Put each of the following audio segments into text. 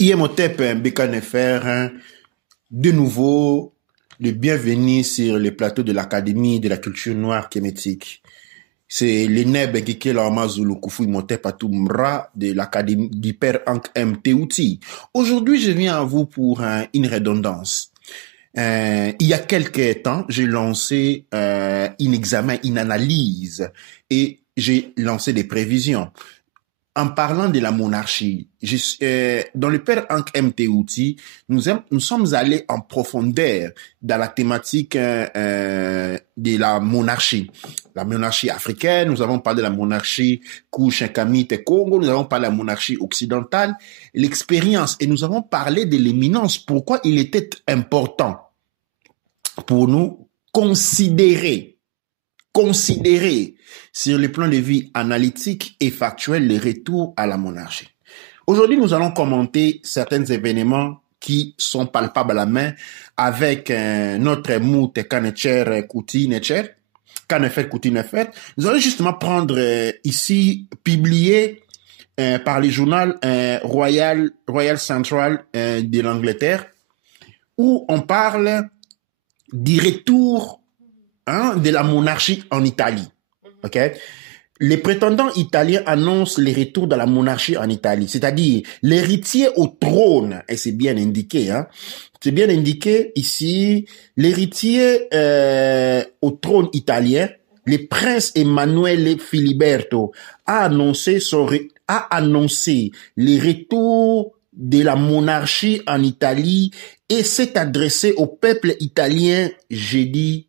Imhotep Becanefer, de nouveau, le bienvenu sur le plateau de l'Académie de la culture noire kémétique. C'est l'Eneb Geke Lama Zulu Kufu Imhotep Atumra de l'Académie du Père Ankh M. Teuti. Aujourd'hui, je viens à vous pour une redondance. Il y a quelques temps, j'ai lancé un examen, une analyse et j'ai lancé des prévisions. En parlant de la monarchie, dans le Père Ankh M. Teuti, nous sommes allés en profondeur dans la thématique de la monarchie. La monarchie africaine, nous avons parlé de la monarchie Kouch, Kamite et Congo, nous avons parlé de la monarchie occidentale, l'expérience, et nous avons parlé de l'éminence, pourquoi il était important pour nous considérer sur le plan de vue analytique et factuel le retour à la monarchie. Aujourd'hui, nous allons commenter certains événements qui sont palpables à la main avec notre mout Kanecher Kouti Necher, Kanefer Kouti Nefer. Nous allons justement prendre ici, publié par le journal Royal Central de l'Angleterre, où on parle du retour de la monarchie en Italie. Okay? Les prétendants italiens annoncent le retour de la monarchie en Italie, c'est-à-dire l'héritier au trône, et c'est bien indiqué, c'est bien indiqué ici, l'héritier au trône italien, le prince Emanuele Filiberto, a annoncé le retour de la monarchie en Italie et s'est adressé au peuple italien jeudi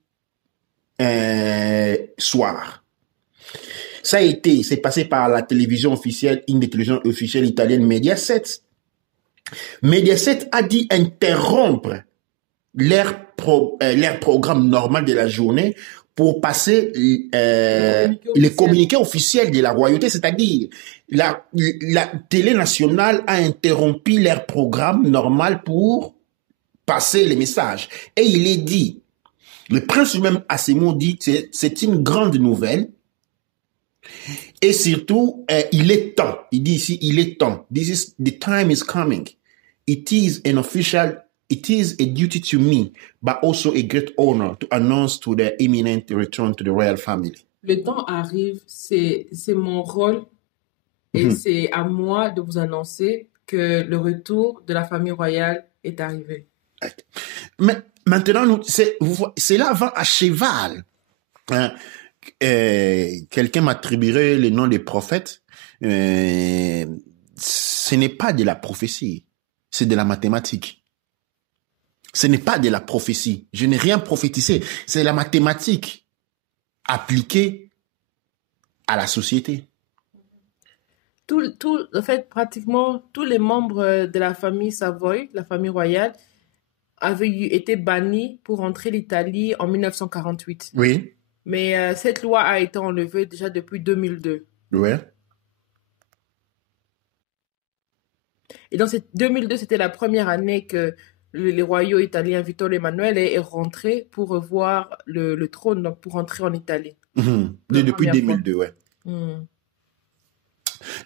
soir. C'est passé par la télévision officielle, une des télévisions officielles italiennes, Mediaset. Mediaset a dit interrompre leur programme normal de la journée pour passer les communiqués officiels de la royauté, c'est-à-dire la télé nationale a interrompu leur programme normal pour passer les messages. Et il est dit, le prince lui-même à ces mots dit que c'est une grande nouvelle et surtout il est temps. Il dit ici il est temps. The time is coming. It is a duty to me, but also a great honor to announce to the imminent return to the royal family. Le temps arrive, c'est mon rôle et c'est à moi de vous annoncer que le retour de la famille royale est arrivé. Mais maintenant, cela va à cheval. Quelqu'un m'attribuerait le nom des prophètes. Ce n'est pas de la prophétie, c'est de la mathématique. Ce n'est pas de la prophétie. Je n'ai rien prophétisé. C'est la mathématique appliquée à la société. En fait, pratiquement tous les membres de la famille Savoy, la famille royale, avaient été bannis pour entrer l'Italie en 1948. Oui. Mais cette loi a été enlevée déjà depuis 2002. Ouais. Et dans 2002, c'était la première année que les royaux italiens Vittorio Emanuele est rentré pour revoir le trône, donc pour rentrer en Italie. Depuis 2002, ouais.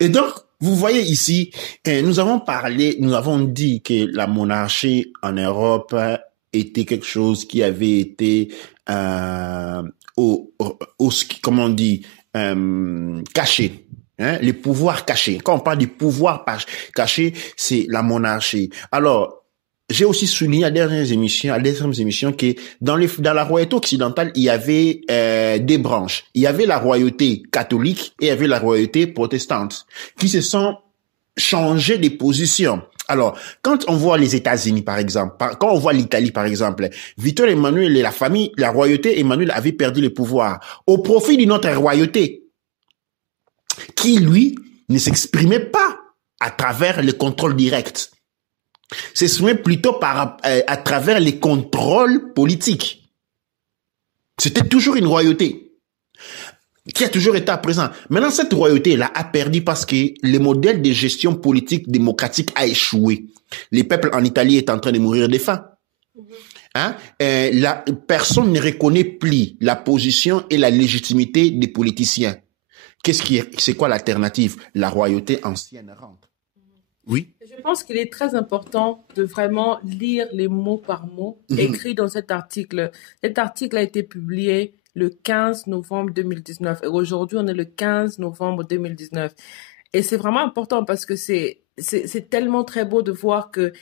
Et donc, vous voyez ici, nous avons dit que la monarchie en Europe était quelque chose qui avait été, comment on dit, caché. Les pouvoirs cachés. Quand on parle du pouvoir caché, c'est la monarchie. Alors, j'ai aussi souligné à dernières émissions que dans la royauté occidentale, il y avait des branches. Il y avait la royauté catholique et il y avait la royauté protestante qui se sont changées des positions. Alors, quand on voit les États-Unis, par exemple, quand on voit l'Italie, par exemple, Vittorio Emanuele et la royauté Emmanuel avait perdu le pouvoir au profit d'une autre royauté qui, lui, ne s'exprimait pas à travers le contrôle direct. S'exprimait plutôt à travers les contrôles politiques. C'était toujours une royauté qui a toujours été présente. Maintenant, cette royauté-là a perdu parce que le modèle de gestion politique démocratique a échoué. Les peuples en Italie est en train de mourir de faim. Personne ne reconnaît plus la position et la légitimité des politiciens. C'est quoi l'alternative? La royauté ancienne rentre. Oui. Je pense qu'il est très important de vraiment lire les mots par mot écrits dans cet article. Cet article a été publié le 15 novembre 2019 et aujourd'hui on est le 15 novembre 2019. Et c'est vraiment important parce que c'est tellement très beau de voir que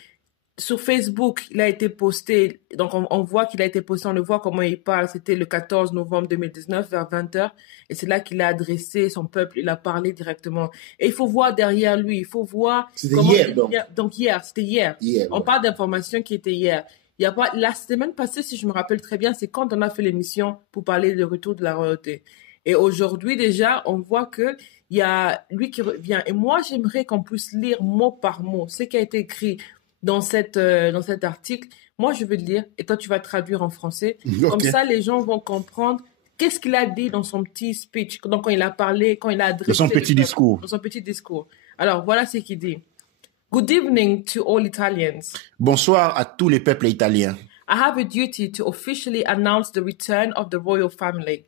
sur Facebook, il a été posté, donc on voit qu'il a été posté, on le voit comment il parle, c'était le 14 novembre 2019 vers 20h, et c'est là qu'il a adressé son peuple, il a parlé directement. Et il faut voir derrière lui, il faut voir... C'était hier, donc hier, c'était hier. On ouais. parle d'informations qui étaient hier. Il y a pas, la semaine passée, si je me rappelle très bien, c'est quand on a fait l'émission pour parler du retour de la royauté. Et aujourd'hui, déjà, on voit que il y a lui qui revient. Et moi, j'aimerais qu'on puisse lire mot par mot ce qui a été écrit dans cet article. Moi, je vais le lire et toi, tu vas traduire en français. Okay. Comme ça, les gens vont comprendre qu'est-ce qu'il a dit dans son petit speech, donc quand il a parlé, quand il a adressé... Dans son petit discours. Dans son petit discours. Alors, voilà ce qu'il dit. Good evening to all Italians. Bonsoir à tous les peuples italiens. I have a duty to officially announce the return of the royal family.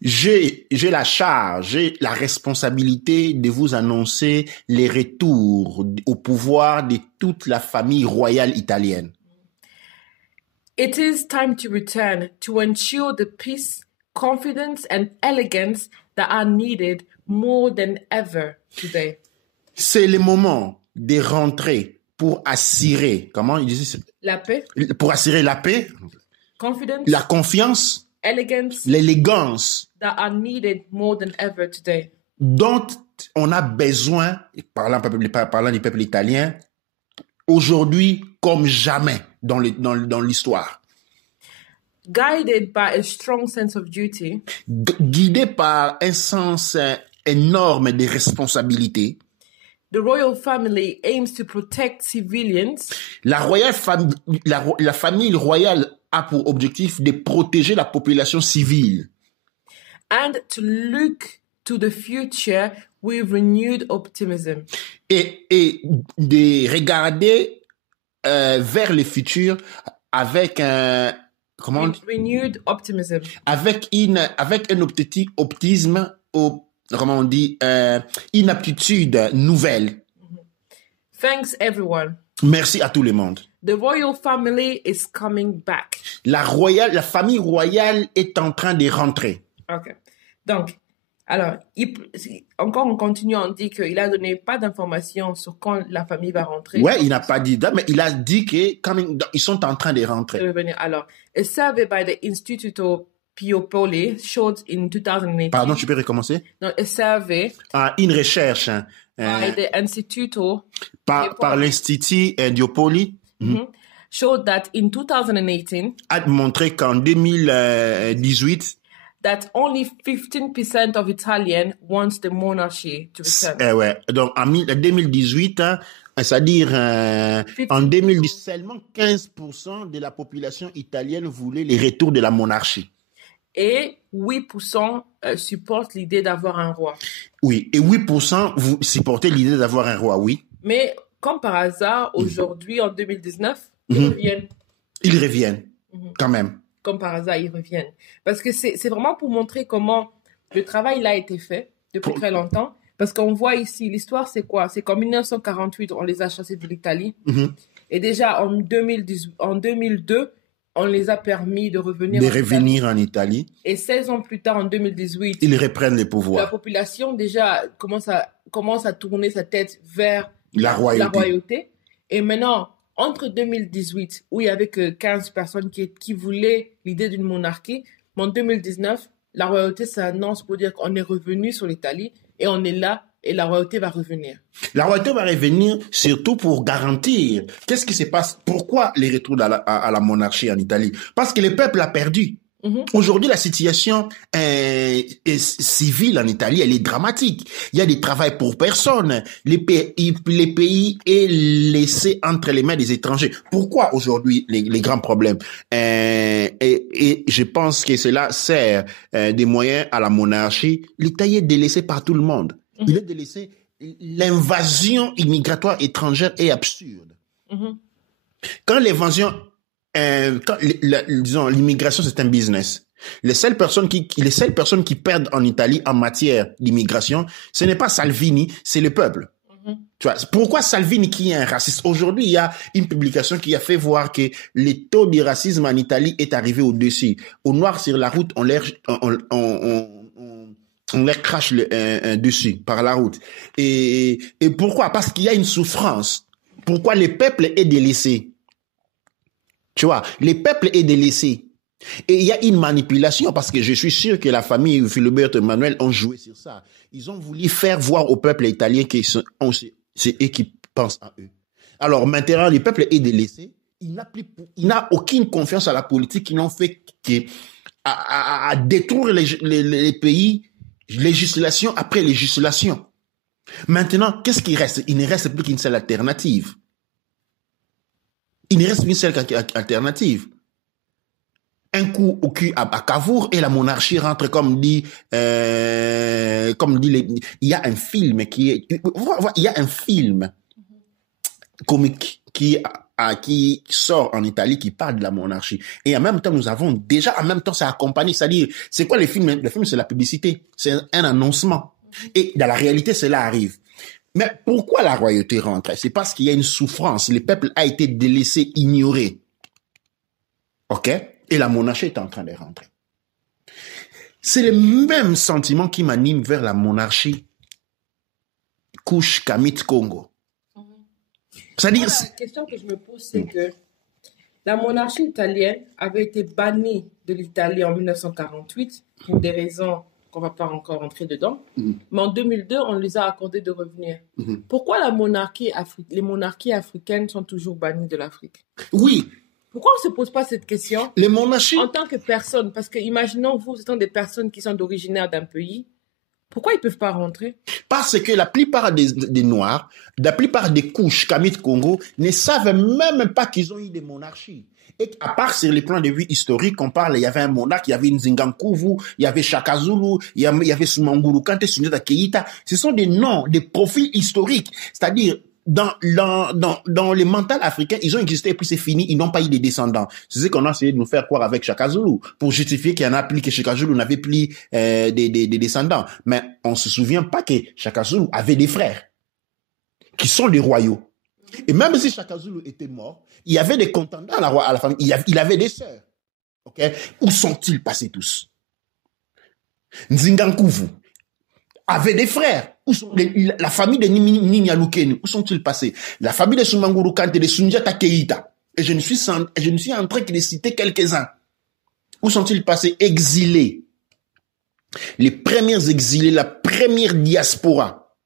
J'ai la charge, j'ai la responsabilité de vous annoncer les retours au pouvoir de toute la famille royale italienne. It is time to return to ensure the peace, confidence and elegance that are needed more than ever today. C'est le moment de rentrer pour assurer, comment il disait? La paix. Pour assurer la paix, confidence, la confiance, elegance, l'élégance that are needed more than ever today. Dont on a besoin, parlant du peuple italien, aujourd'hui comme jamais dans l'histoire. Guided by a strong sense of duty, Guidé par un sens énorme de responsabilité, the royal family aims to protect civilians. La famille royale a pour objectif de protéger la population civile. And to look to the future with renewed optimism. Et de regarder vers le futur avec un renewed optimism. Avec un optimisme, comment on dit, une aptitude nouvelle. Thanks everyone. Merci à tout le monde. The royal family is coming back. La famille royale est en train de rentrer. Ok. Donc, alors, encore on continue, on dit qu'il a donné pas d'informations sur quand la famille va rentrer. Ouais, il n'a pas dit ça, mais il a dit qu'ils sont en train de rentrer. Alors, a survey by the Instituto Piopoli showed in 2018. Pardon, tu peux recommencer? Non, a survey. Une recherche. By the Instituto. Par l'Institut Diopoli. Showed that in 2018. A montré qu'en 2018. That only 15% of Italians wants the monarchy to return. Ouais. Donc, en 2018, c'est-à-dire en 2010, seulement 15% de la population italienne voulait le retour de la monarchie. Et 8% supportent l'idée d'avoir un roi. Oui, et 8% vous supportez l'idée d'avoir un roi, oui. Mais comme par hasard, aujourd'hui, en 2019, ils reviennent. Ils reviennent, quand même. Comme par hasard, ils reviennent. Parce que c'est vraiment pour montrer comment le travail là a été fait depuis très longtemps. Parce qu'on voit ici, l'histoire c'est quoi? C'est qu'en 1948, on les a chassés de l'Italie. Et déjà en 2002, on les a permis de revenir en Italie. Et 16 ans plus tard, en 2018, ils reprennent les pouvoirs. La population déjà commence à tourner sa tête vers la royauté. Et maintenant, entre 2018, où il y avait que 15 personnes qui voulaient l'idée d'une monarchie, mais en 2019, la royauté s'annonce pour dire qu'on est revenu sur l'Italie et on est là et la royauté va revenir. La royauté va revenir surtout pour garantir. Qu'est-ce qui se passe? Pourquoi les retours à la monarchie en Italie? Parce que le peuple a perdu. Aujourd'hui, la situation civile en Italie, elle est dramatique. Il y a des travails pour personne. Les pays est laissé entre les mains des étrangers. Pourquoi aujourd'hui les grands problèmes? Et je pense que cela sert des moyens à la monarchie. L'Italie est délaissé par tout le monde. Il est délaissé. L'invasion immigratoire étrangère est absurde. Quand l'invasion disons, l'immigration, c'est un business. Les seules personnes qui perdent en Italie en matière d'immigration, ce n'est pas Salvini, c'est le peuple. Tu vois, pourquoi Salvini, qui est un raciste? Aujourd'hui, il y a une publication qui a fait voir que le taux de racisme en Italie est arrivé au-dessus. Au noir sur la route, on leur crache dessus par la route. Et pourquoi? Parce qu'il y a une souffrance. Pourquoi le peuple est délaissé? Tu vois, le peuple est délaissé. Et il y a une manipulation, parce que je suis sûr que la famille Philibert Emmanuel ont joué sur ça. Ils ont voulu faire voir au peuple italien que c'est eux qui pensent à eux. Alors maintenant, le peuple est délaissé. Il n'a aucune confiance à la politique. Ils n'ont fait qu'à détruire les pays, législation après législation. Maintenant, qu'est-ce qui reste? Il ne reste plus qu'une seule alternative. Il ne reste qu'une seule alternative. Un coup au cul à Cavour et la monarchie rentre, comme dit il y a un film il y a un film comique qui sort en Italie qui parle de la monarchie. Et en même temps, c'est accompagné. C'est-à-dire, c'est quoi le film? Le film, c'est la publicité. C'est un annoncement. Et dans la réalité, cela arrive. Mais pourquoi la royauté rentre? C'est parce qu'il y a une souffrance. Le peuple a été délaissé, ignoré. OK? Et la monarchie est en train de rentrer. C'est le même sentiment qui m'anime vers la monarchie Kush Kamit Congo. C'est-à-dire... La question que je me pose, c'est que la monarchie italienne avait été bannie de l'Italie en 1948 pour des raisons qu'on ne va pas encore entrer dedans. Mais en 2002, on les a accordé de revenir. Pourquoi les monarchies africaines sont toujours bannies de l'Afrique? Oui. Pourquoi on ne se pose pas cette question les monarchies en tant que personne? Parce que imaginons, vous étant des personnes qui sont originaires d'un pays, pourquoi ils ne peuvent pas rentrer? Parce que la plupart des Noirs, la plupart des couches Kamit Congo ne savent même pas qu'ils ont eu des monarchies. Et à part sur les plans de vue historiques, on parle, il y avait un monarque, il y avait Nzingankuvu, il y avait Shaka Zulu, il y avait Sumanguru Kante, Sundiata Keïta. Ce sont des noms, des profils historiques. C'est-à-dire, dans les mentales africains, ils ont existé et puis c'est fini, ils n'ont pas eu de descendants. C'est ce qu'on a essayé de nous faire croire avec Shaka Zulu, pour justifier qu'il y en a plus, que Shaka Zulu n'avait plus des descendants. Mais on se souvient pas que Shaka Zulu avait des frères, qui sont des royaux. Et même si Shaka Zulu était mort, il y avait des contendants à la famille, il avait des sœurs. Okay? Où sont-ils passés tous? Nzingankuvu avait des frères. Où sont la famille de Ninyalukeni, où sont-ils passés? La famille de Sumanguru Kante, de Sundiata Keïta. Et je ne suis en train que de citer quelques-uns. Où sont-ils passés? Exilés. Les premiers exilés, la première diaspora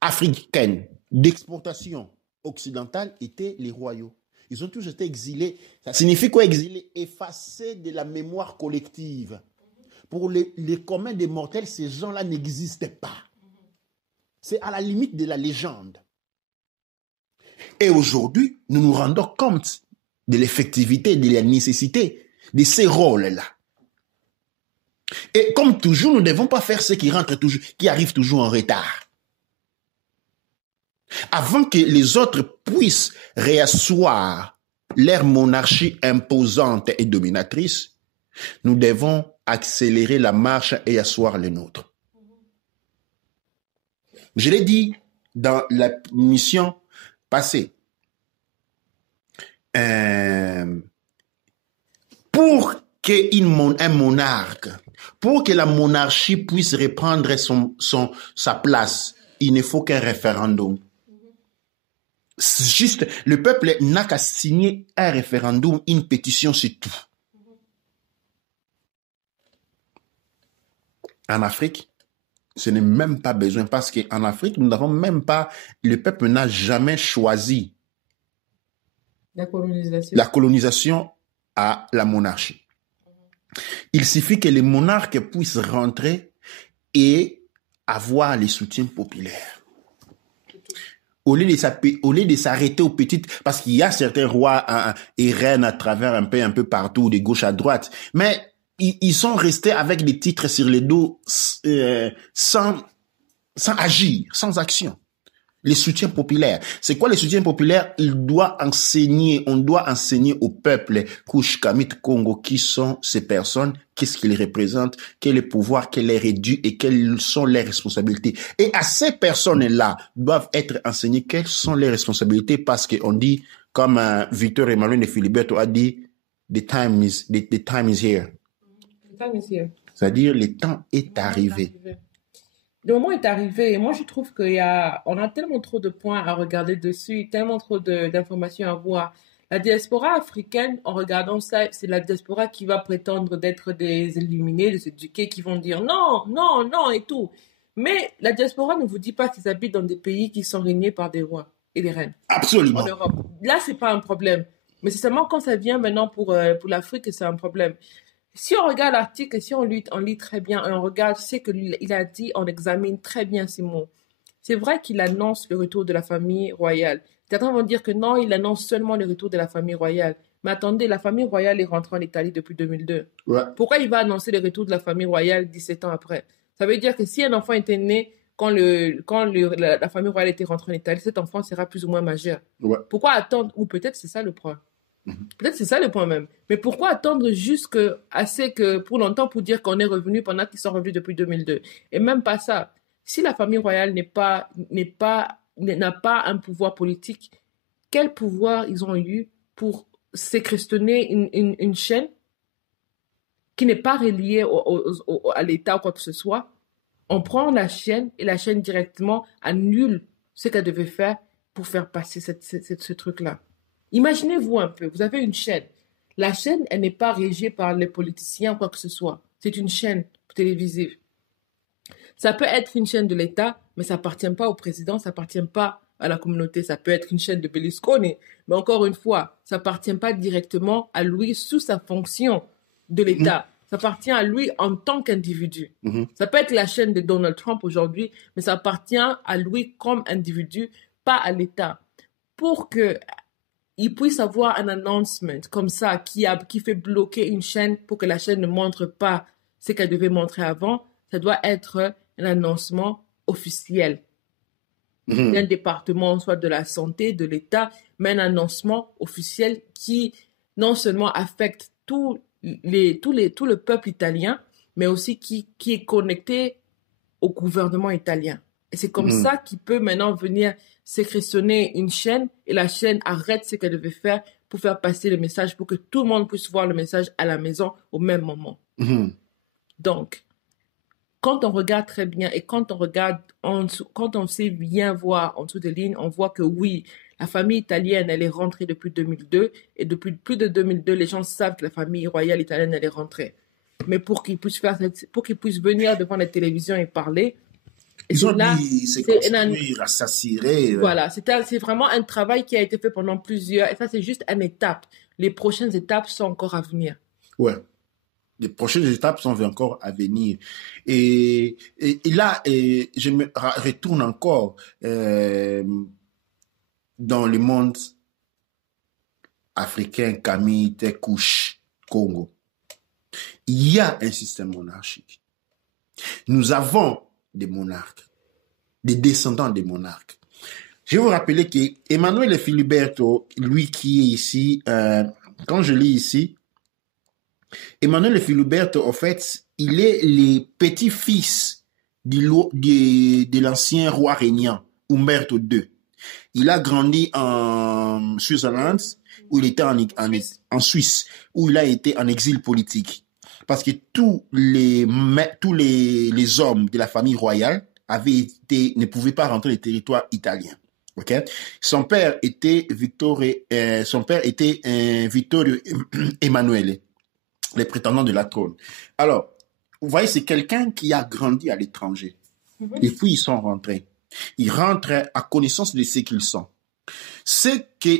africaine d'exportation occidentale étaient les royaux. Ils ont tous été exilés. Ça signifie quoi, exilés? Effacés de la mémoire collective. Pour les communs des mortels, ces gens-là n'existaient pas. C'est à la limite de la légende. Et aujourd'hui, nous nous rendons compte de l'effectivité, de la nécessité de ces rôles-là. Et comme toujours, nous ne devons pas faire ce qui arrive toujours en retard. Avant que les autres puissent réasseoir leur monarchie imposante et dominatrice, nous devons accélérer la marche et asseoir les nôtres. Je l'ai dit dans la mission passée. Pour qu'un monarque, pour que la monarchie puisse reprendre sa place, il ne faut qu'un référendum. Juste, le peuple n'a qu'à signer un référendum, une pétition, c'est tout. En Afrique, ce n'est même pas besoin, parce qu'en Afrique, nous n'avons même pas, le peuple n'a jamais choisi la colonisation à la monarchie. Il suffit que les monarques puissent rentrer et avoir les soutiens populaires. Au lieu de s'arrêter aux petites, parce qu'il y a certains rois et reines à travers un peu partout, de gauche à droite, mais ils sont restés avec des titres sur les dos sans agir, sans action. Les soutiens populaires. C'est quoi les soutiens populaires? On doit enseigner au peuple Kouch, Kamit, Congo, qui sont ces personnes, qu'est-ce qu'ils représentent, quel est le pouvoir, quel est réduit et quelles sont les responsabilités. Et à ces personnes-là doivent être enseignées quelles sont les responsabilités parce qu'on dit, comme Victor Emmanuel de Filiberto a dit, the time is here. The time is here. C'est-à-dire, le temps est arrivé. Le moment est arrivé et moi je trouve on a tellement trop de points à regarder dessus, tellement trop d'informations à voir. La diaspora africaine, en regardant ça, c'est la diaspora qui va prétendre d'être des illuminés, des éduqués, qui vont dire non, non, non et tout. Mais la diaspora ne vous dit pas qu'ils habitent dans des pays qui sont régnés par des rois et des reines. Absolument. En Europe. Là, c'est pas un problème. Mais c'est seulement quand ça vient maintenant pour l'Afrique que c'est un problème. Si on regarde l'article, si on lit très bien, et on regarde, c'est qu'il a dit, on examine très bien ces mots. C'est vrai qu'il annonce le retour de la famille royale. Certains vont dire que non, il annonce seulement le retour de la famille royale. Mais attendez, la famille royale est rentrée en Italie depuis 2002. Ouais. Pourquoi il va annoncer le retour de la famille royale 17 ans après? Ça veut dire que si un enfant était né quand la famille royale était rentrée en Italie, cet enfant sera plus ou moins majeur. Ouais. Pourquoi attendre? Ou peut-être c'est ça le point. Peut-être c'est ça le point même. Mais pourquoi attendre assez que pour longtemps pour dire qu'on est revenu pendant qu'ils sont revenus depuis 2002? Et même pas ça. Si la famille royale n'a pas un pouvoir politique, quel pouvoir ils ont eu pour séquestrer une chaîne qui n'est pas reliée à l'État ou quoi que ce soit? On prend la chaîne et la chaîne directement annule ce qu'elle devait faire pour faire passer ce truc-là. Imaginez-vous un peu, vous avez une chaîne. La chaîne, elle n'est pas régie par les politiciens ou quoi que ce soit. C'est une chaîne télévisive. Ça peut être une chaîne de l'État, mais ça appartient pas au président, ça appartient pas à la communauté. Ça peut être une chaîne de Berlusconi, mais encore une fois, ça appartient pas directement à lui sous sa fonction de l'État. Ça appartient à lui en tant qu'individu. Ça peut être la chaîne de Donald Trump aujourd'hui, mais ça appartient à lui comme individu, pas à l'État. Pour que il puisse avoir un announcement comme ça qui fait bloquer une chaîne pour que la chaîne ne montre pas ce qu'elle devait montrer avant, ça doit être un annoncement officiel d'un département, soit de la santé, de l'État, mais un annoncement officiel qui non seulement affecte tout le peuple italien, mais aussi qui est connecté au gouvernement italien. Et c'est comme ça qu'il peut maintenant venir sécrétionner une chaîne et la chaîne arrête ce qu'elle devait faire pour faire passer le message, pour que tout le monde puisse voir le message à la maison au même moment. Donc, quand on regarde très bien et quand on regarde quand on sait bien voir en dessous des lignes, on voit que oui, la famille italienne, elle est rentrée depuis 2002 et depuis plus de 2002, les gens savent que la famille royale italienne, elle est rentrée. Mais pour qu'ils puissent venir devant la télévision et parler, ils ont dit c'est construire, s'assurer. Voilà, c'est vraiment un travail qui a été fait pendant plusieurs. Et ça, c'est juste une étape. Les prochaines étapes sont encore à venir. Ouais. Les prochaines étapes sont encore à venir. Et là, je me retourne encore dans le monde africain, Camille, Kouch, Congo. Il y a un système monarchique. Nous avons des monarques, des descendants des monarques. Je vais vous rappeler que Emmanuel Filiberto, lui qui est ici, quand je lis ici, Emmanuel Filiberto, en fait, il est le petit-fils de l'ancien roi régnant, Umberto II. Il a grandi en Switzerland, où il était en Suisse, où il a été en exil politique. Parce que tous les hommes de la famille royale ne pouvaient pas rentrer dans le territoire italien. Okay? Son père était Vittorio Emanuele, le prétendant de la trône. Alors, vous voyez, c'est quelqu'un qui a grandi à l'étranger. Et puis, ils sont rentrés. Ils rentrent à connaissance de ce qu'ils sont. C'est que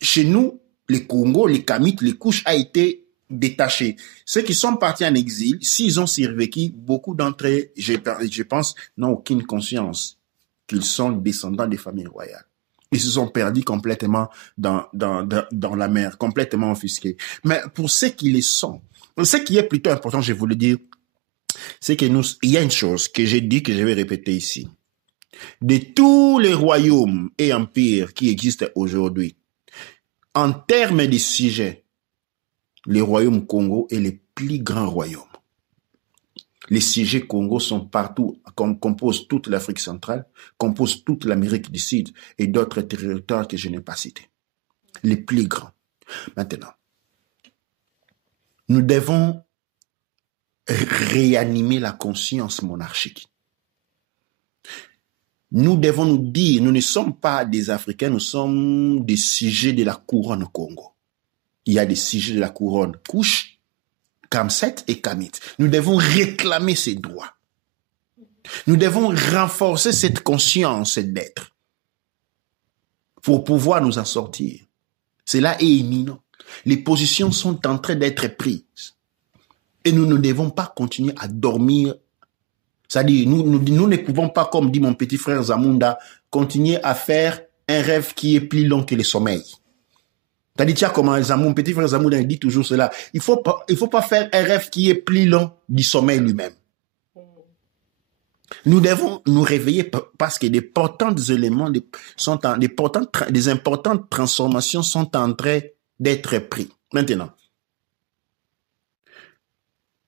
chez nous, les Congo, les Kamites, les Kouch a été détachés. Ceux qui sont partis en exil, s'ils ont survécu, beaucoup d'entre eux, je pense, n'ont aucune conscience qu'ils sont descendants des familles royales. Ils se sont perdus complètement dans la mer, complètement offusqués. Mais pour ceux qui les sont, ce qui est plutôt important, je voulais dire, c'est que il y a une chose que j'ai dit, que je vais répéter ici. de tous les royaumes et empires qui existent aujourd'hui, en termes de sujets, le royaume Congo est le plus grand royaume. Les sujets Congo sont partout, composent toute l'Afrique centrale, composent toute l'Amérique du Sud et d'autres territoires que je n'ai pas cités. Les plus grands. Maintenant, nous devons réanimer la conscience monarchique. Nous devons nous dire, nous ne sommes pas des Africains, nous sommes des sujets de la couronne Congo. Il y a des sujets de la couronne Kush, Kamset et Kamit. Nous devons réclamer ces droits. Nous devons renforcer cette conscience d'être pour pouvoir nous en sortir. Cela est imminent. Les positions sont en train d'être prises. Et nous ne devons pas continuer à dormir. C'est-à-dire, nous ne pouvons pas, comme dit mon petit frère Zamunda, continuer à faire un rêve qui est plus long que le sommeil. C'est-à-dire, tiens, comment mon petit frère Zamunda dit toujours cela. Il faut pas faire un rêve qui est plus long du sommeil lui-même. Nous devons nous réveiller parce que des importants éléments des importantes transformations sont en train d'être pris. Maintenant,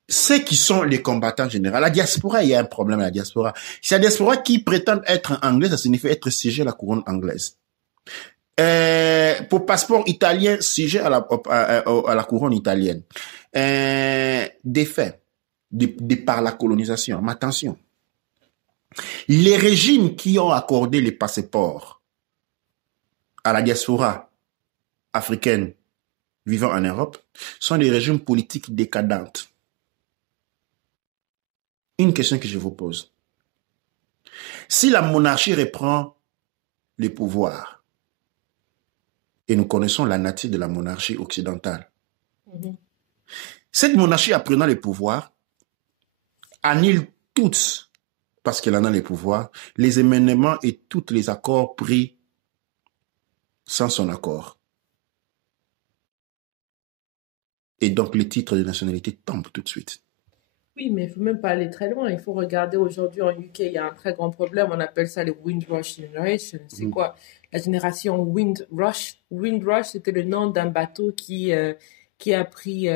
ceux qui sont les combattants généraux, la diaspora, il y a un problème à la diaspora. C'est la diaspora qui prétend être anglais, ça signifie être siégé à la couronne anglaise. Pour passeport italien, siégé à la couronne italienne. Des faits, par la colonisation. Mais attention, les régimes qui ont accordé les passeports à la diaspora africaine vivant en Europe sont des régimes politiques décadents. Une question que je vous pose. Si la monarchie reprend le pouvoir, et nous connaissons la nature de la monarchie occidentale, cette monarchie apprenant le pouvoir annule toutes, parce qu'elle en a le pouvoir, les événements et tous les accords pris sans son accord. Et donc les titres de nationalité tombent tout de suite. Oui, mais il ne faut même pas aller très loin. Il faut regarder aujourd'hui en UK, il y a un très grand problème. On appelle ça le Windrush Generation. C'est quoi? La génération Windrush. Windrush, c'était le nom d'un bateau qui a pris...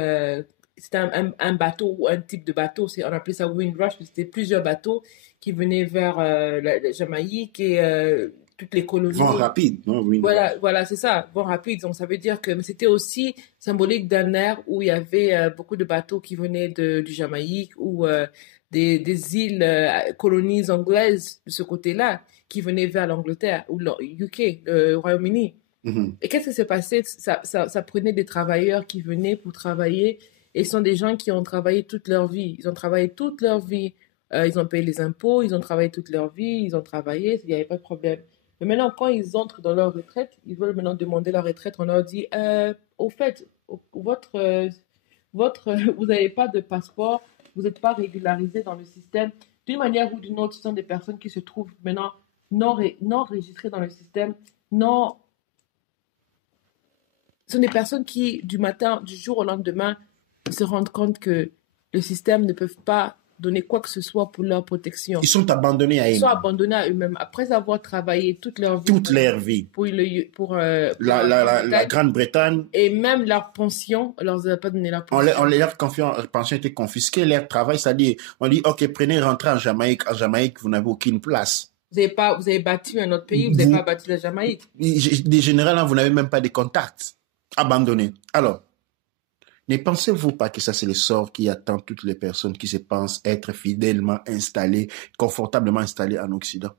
c'était un bateau ou un type de bateau. On appelait ça Windrush. C'était plusieurs bateaux qui venaient vers la Jamaïque et toutes les colonies. Vent rapide, non? Voilà, c'est ça, vent rapide. Donc, ça veut dire que c'était aussi symbolique d'un ère où il y avait beaucoup de bateaux qui venaient du Jamaïque ou des îles, colonies anglaises de ce côté-là, qui venaient vers l'Angleterre ou le UK, le Royaume-Uni. Et qu'est-ce qui s'est passé? Ça prenait des travailleurs qui venaient pour travailler et ce sont des gens qui ont travaillé toute leur vie. Ils ont travaillé toute leur vie. Ils ont payé les impôts, ils ont travaillé toute leur vie, ils ont travaillé, il n'y avait pas de problème. Mais maintenant, quand ils entrent dans leur retraite, ils veulent maintenant demander leur retraite. On leur dit, au fait, vous n'avez pas de passeport, vous n'êtes pas régularisé dans le système. D'une manière ou d'une autre, ce sont des personnes qui se trouvent maintenant non enregistrées dans le système, ce sont des personnes qui, du jour au lendemain, se rendent compte que le système ne peut pas donner quoi que ce soit pour leur protection. Ils sont abandonnés à eux-mêmes. Ils sont abandonnés à eux-mêmes après avoir travaillé toute leur vie. Pour la Grande-Bretagne. Et même leur pension, on leur a pas donné leur pension. Leur pension était confisquée, leur travail, c'est-à-dire, on dit, ok, rentrez en Jamaïque. En Jamaïque, vous n'avez aucune place. Vous avez bâti un autre pays, vous n'avez pas bâti la Jamaïque. Des généraux, vous n'avez même pas de contacts. Abandonnés. Alors, ne pensez-vous pas que ça, c'est le sort qui attend toutes les personnes qui se pensent être fidèlement installées, confortablement installées en Occident?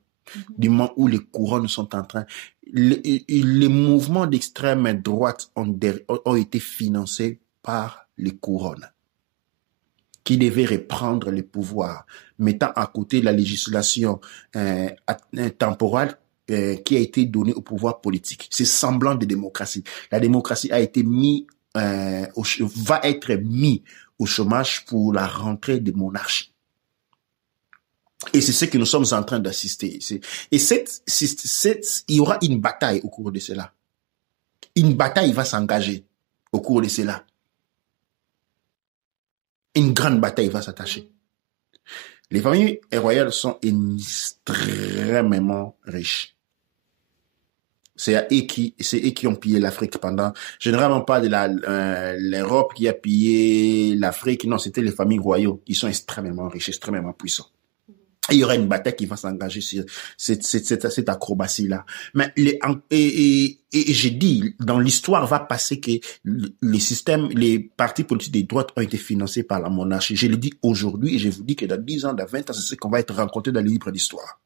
Du moment où les couronnes sont en train... Les mouvements d'extrême droite ont été financés par les couronnes qui devaient reprendre le pouvoir, mettant à côté la législation temporelle qui a été donnée au pouvoir politique. C'est semblant de démocratie. La démocratie a été va être mis au chômage pour la rentrée des monarchies. Et c'est ce que nous sommes en train d'assister. Et il y aura une bataille au cours de cela. Une bataille va s'engager au cours de cela. Une grande bataille va s'attacher. Les familles royales sont extrêmement riches. C'est eux qui ont pillé l'Afrique pendant, généralement pas de l'Europe qui a pillé l'Afrique. Non, c'était les familles royaux. Ils sont extrêmement riches, extrêmement puissants. Et il y aura une bataille qui va s'engager sur cette acrobatie-là. Mais j'ai dit, dans l'histoire va passer que les systèmes, les partis politiques de droite ont été financés par la monarchie. Je le dis aujourd'hui et je vous dis que dans 10 ans, dans 20 ans, c'est ce qu'on va être rencontré dans les livres d'histoire.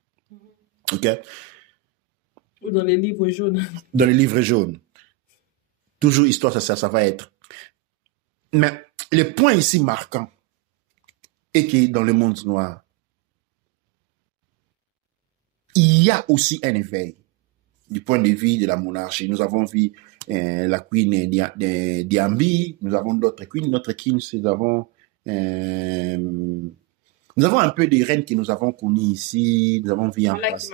OK? Ou dans les livres jaunes. Dans les livres jaunes. Toujours histoire, ça va être. Mais le point ici marquant est que dans le monde noir, il y a aussi un éveil du point de vue de la monarchie. Nous avons vu la Queen Diambi, nous avons d'autres queens, nous avons un peu des reines que nous avons connues ici, nous avons vu en place.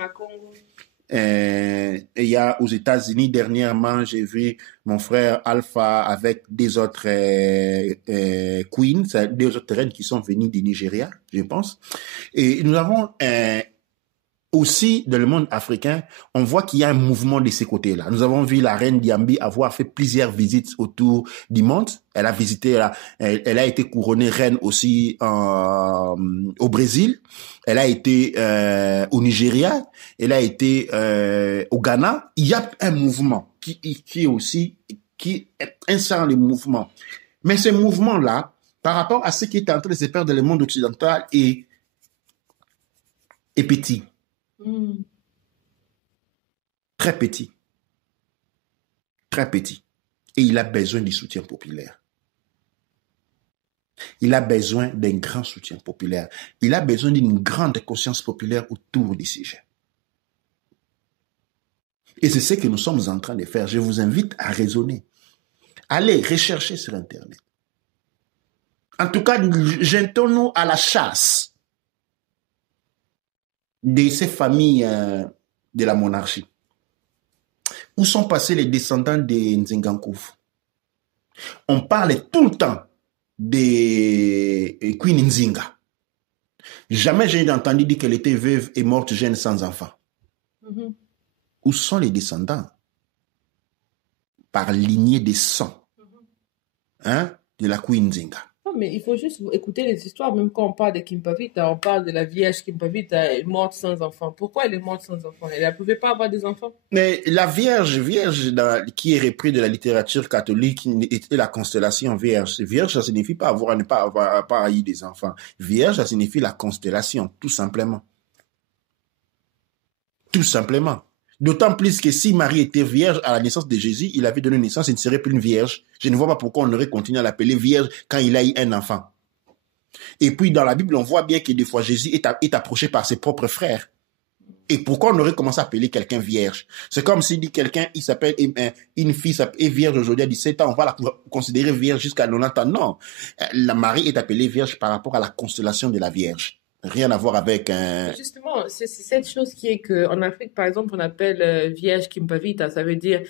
Il y a aux États-Unis dernièrement, j'ai vu mon frère Alpha avec des autres queens, des autres reines qui sont venues du Nigeria, je pense. Et nous avons aussi, dans le monde africain, on voit qu'il y a un mouvement de ces côtés-là. Nous avons vu la reine Diambi avoir fait plusieurs visites autour du monde. Elle a visité, elle a été couronnée reine aussi au Brésil. Elle a été au Nigeria. Elle a été au Ghana. Il y a un mouvement qui insère le mouvement. Mais ce mouvement-là, par rapport à ce qui est en train de se faire dans le monde occidental, est petit. Très petit. Très petit. Et il a besoin du soutien populaire. Il a besoin d'un grand soutien populaire. Il a besoin d'une grande conscience populaire autour du sujet. Et c'est ce que nous sommes en train de faire. Je vous invite à raisonner. Allez rechercher sur Internet. En tout cas, jetons-nous à la chasse de ces familles de la monarchie. Où sont passés les descendants de Nzengankoufu? On parle tout le temps de Queen Nzinga. Jamais j'ai entendu dire qu'elle était veuve et morte jeune sans enfant. Où sont les descendants? Par lignée de sang de la Queen Nzinga. Non, mais il faut juste écouter les histoires. Même quand on parle de Kimpavita, on parle de la vierge Kimpavita, elle est morte sans enfant. Pourquoi elle est morte sans enfant? Elle ne pouvait pas avoir des enfants? Mais la vierge qui est reprise de la littérature catholique était la constellation vierge. Vierge, ça signifie pas ne pas avoir eu des enfants. Vierge, ça signifie la constellation, tout simplement. Tout simplement. D'autant plus que si Marie était vierge à la naissance de Jésus, il avait donné naissance, il ne serait plus une vierge. Je ne vois pas pourquoi on aurait continué à l'appeler vierge quand il a eu un enfant. Et puis dans la Bible, on voit bien que des fois Jésus est approché par ses propres frères. Et pourquoi on aurait commencé à appeler quelqu'un vierge? C'est comme s'il dit quelqu'un, il s'appelle une fille est vierge aujourd'hui à 17 ans, on va la considérer vierge jusqu'à 90 ans. Non, la Marie est appelée vierge par rapport à la constellation de la Vierge. Rien à voir avec Justement, c'est cette chose qui est qu'en Afrique, par exemple, on appelle vierge Kimpavita. Ça veut dire,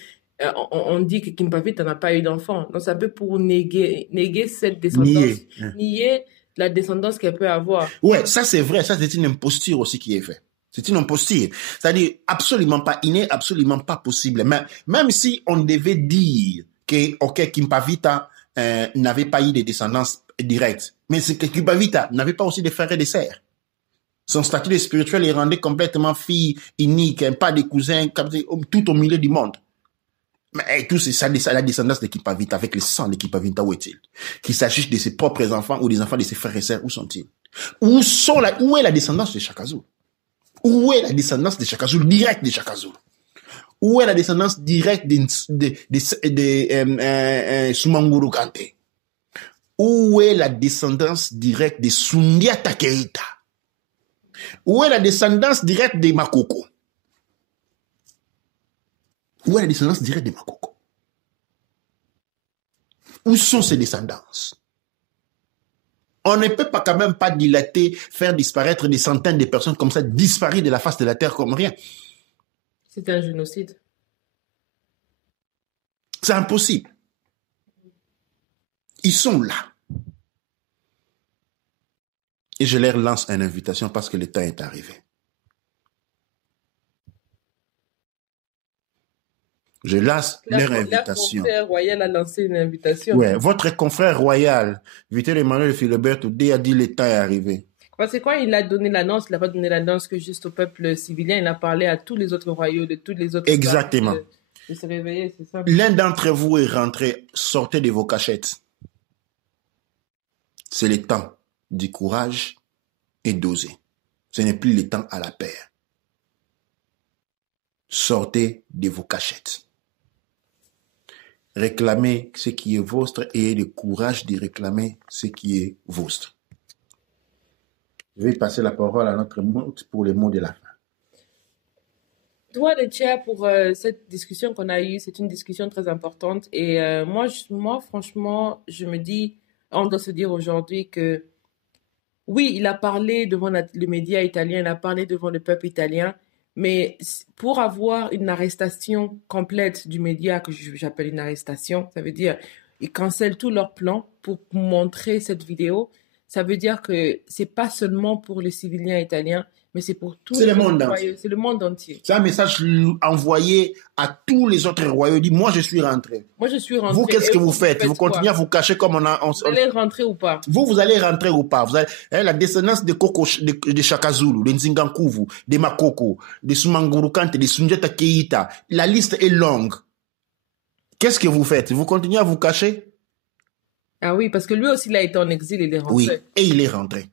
on dit que Kimpavita n'a pas eu d'enfant. Donc, c'est un peu pour néguer cette descendance. Nier la descendance qu'elle peut avoir. Ouais, ça c'est vrai. Ça, c'est une imposture aussi qui est faite. C'est une imposture. C'est-à-dire, absolument pas, il n'est absolument pas possible. Mais même si on devait dire que, ok, Kimpavita n'avait pas eu de descendance directe, mais c'est que Kimpavita n'avait pas aussi de frères et de sœurs. Son statut spirituel est rendu complètement fille unique, pas de cousins, tout au milieu du monde. Mais tout c'est ça, la descendance de Kimpavita, avec le sang de Kimpavita, où est-il? Qu'il s'agisse de ses propres enfants ou des enfants de ses frères et sœurs, où sont-ils? Où est la descendance de Shaka Zulu? Où est la descendance de Shaka Zulu, directe de Shaka Zulu? Où est la descendance directe de Soumanguru Kante? Où est la descendance directe de Sundiata Keita? Où est la descendance directe de Makoko? Où est la descendance directe de Makoko? Où sont ces descendances? On ne peut pas quand même pas dilater, faire disparaître des centaines de personnes comme ça, disparaître de la face de la terre comme rien. C'est un génocide. C'est impossible. Ils sont là. Et je leur lance une invitation parce que le temps est arrivé. Je lance leur invitation. Votre confrère royal a lancé une invitation. Ouais, votre confrère royal, Vital Emmanuel Philibert Toudé, a dit le temps est arrivé. Parce que quand il a donné l'annonce, il n'a pas donné l'annonce que juste au peuple civilien, il a parlé à tous les autres royaumes, de toutes les autres... Exactement. De se réveiller, c'est ça. L'un d'entre vous est rentré, sortez de vos cachettes. C'est le temps du courage et d'oser. Ce n'est plus le temps à la paire. Sortez de vos cachettes. Réclamez ce qui est vôtre et ayez le courage de réclamer ce qui est vôtre. Je vais passer la parole à notre hôte pour les mots de la fin. Toi, Letia, pour cette discussion qu'on a eue, c'est une discussion très importante. Et moi, franchement, je me dis, on doit se dire aujourd'hui que oui, il a parlé devant le média italien, il a parlé devant le peuple italien, mais pour avoir une arrestation complète du média, que j'appelle une arrestation, ça veut dire ils cancellent tous leurs plans pour montrer cette vidéo. Ça veut dire que c'est pas seulement pour les civiliens italiens, mais c'est pour tous les autres royaumes. C'est le monde entier. C'est un message envoyé à tous les autres royaumes. Dit, moi, je suis rentré. Moi, je suis rentré. Vous, qu'est-ce que vous faites? Vous continuez à vous cacher comme on a... Vous allez rentrer ou pas? Vous allez rentrer ou pas? Vous allez, la descendance de Koko, de Shaka Zulu, de Nzingankuvu, de Makoko, de Sumanguru Kante, de Sundiata Keita. La liste est longue. Qu'est-ce que vous faites? Vous continuez à vous cacher? Ah oui, parce que lui aussi, il a été en exil, il est rentré. Oui, et il est rentré.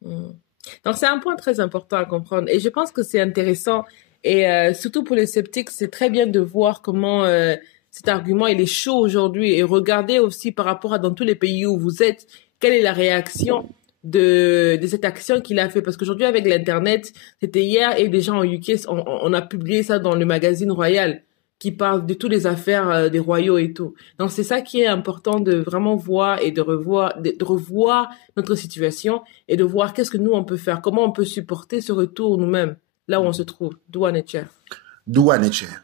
Donc, c'est un point très important à comprendre. Et je pense que c'est intéressant. Et surtout pour les sceptiques, c'est très bien de voir comment cet argument, il est chaud aujourd'hui. Et regardez aussi par rapport à dans tous les pays où vous êtes, quelle est la réaction de cette action qu'il a fait. Parce qu'aujourd'hui, avec l'Internet, c'était hier et déjà en UK, on a publié ça dans le magazine Royal, qui parle de toutes les affaires des royaux et tout. Donc, c'est ça qui est important de vraiment voir et de revoir notre situation et de voir qu'est-ce que nous, on peut faire, comment on peut supporter ce retour nous-mêmes, là où on se trouve. Douane et Cher. Douane et Cher.